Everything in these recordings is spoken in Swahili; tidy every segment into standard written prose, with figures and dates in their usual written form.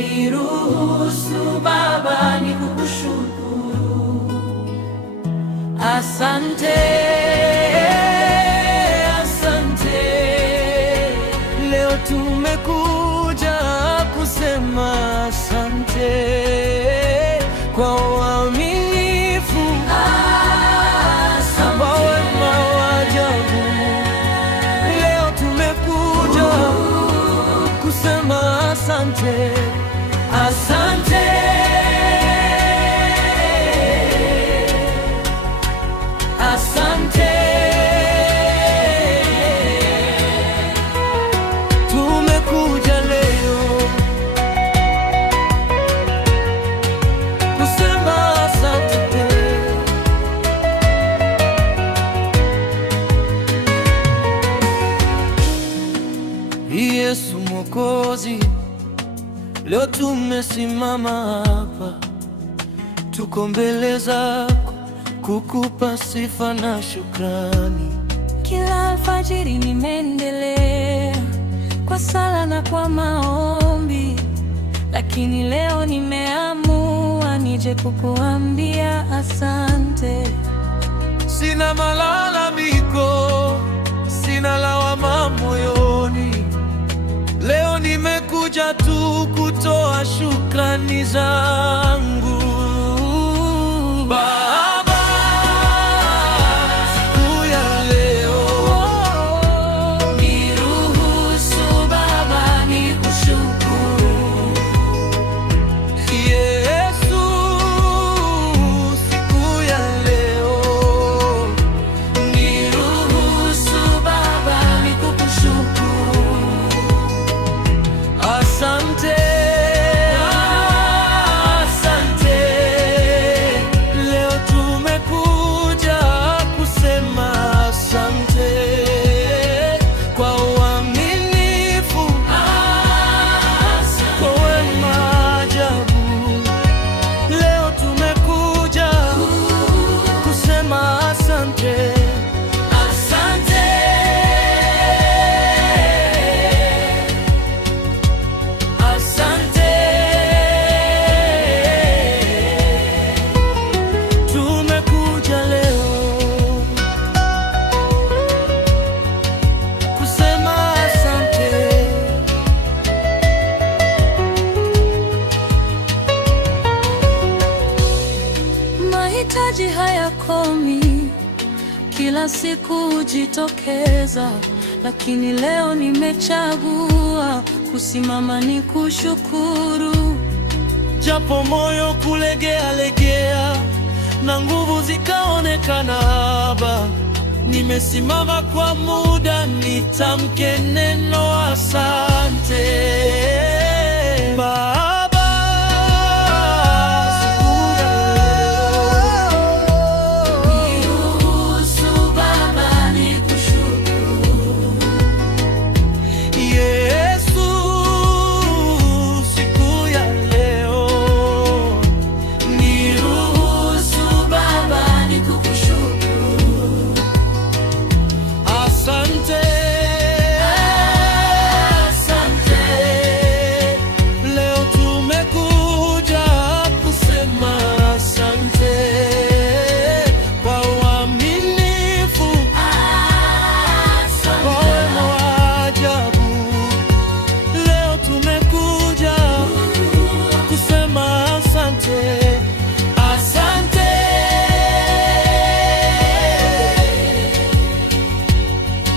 Niruhusu Baba nikushukuru. Asante, asante. Leo tumekuja kusema asante kwa uaminifu, kwa wema wa ajabu. Leo tumekuja kusema asante, asante. Asante, tumekuja leo kusema asante. Yesu Mwokozi, leo tumesimama hapa, tuko mbele zako kukupa sifa na shukrani. Kila alfajiri nimeendelea kwa sala na kwa maombi, lakini leo nimeamua nije kukuambia asante. Sina malalamiko, sina lawama moyoni. Leo nimekuja tu kutoa shukrani zangu. Baba, siku ya leo niruhusu Baba nikushukuru. Yesu, siku ya leo niruhusu Baba nikushukuru. Asante, asante. Leo tumekuja kusema asante kwa uaminifu, kwa wema ajabu. Leo tumekuja kusema asante, asante. Asante, tumekuja leo kusema asante. Mahitaji hayakomi, kila siku hujitokeza, lakini leo nimechagua kusimama nikushukuru. Japo moyo kulegea legea na nguvu zikaonekana haba, nimesimama kwa muda nitamke neno asante. Baba, niruhusu Baba nikushukuru. Yesu, siku ya leo niruhusu Baba nikushukuru. Asante, asante. Leo tumekuja kusema asante kwa uaminifu, kwa wema wa ajabu. Leo tumekuja kusema asante, asante.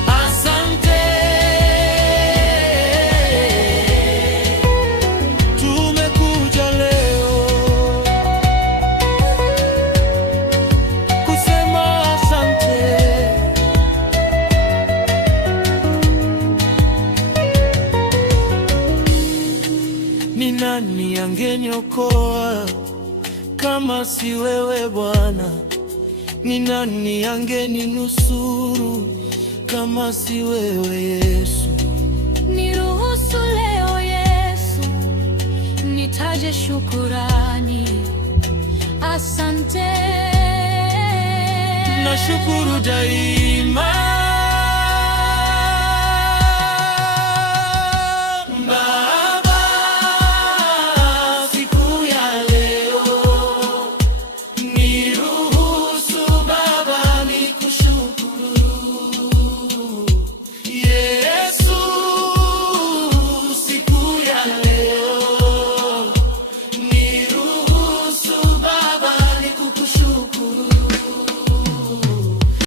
Asante, tumekuja leo kusema asante. Ni nani angeniokoa kama si wewe Bwana? Ni nani angeninusuru kama si wewe Yesu? Niruhusu leo Yesu nitaje shukurani. Asante, nashukuru daima.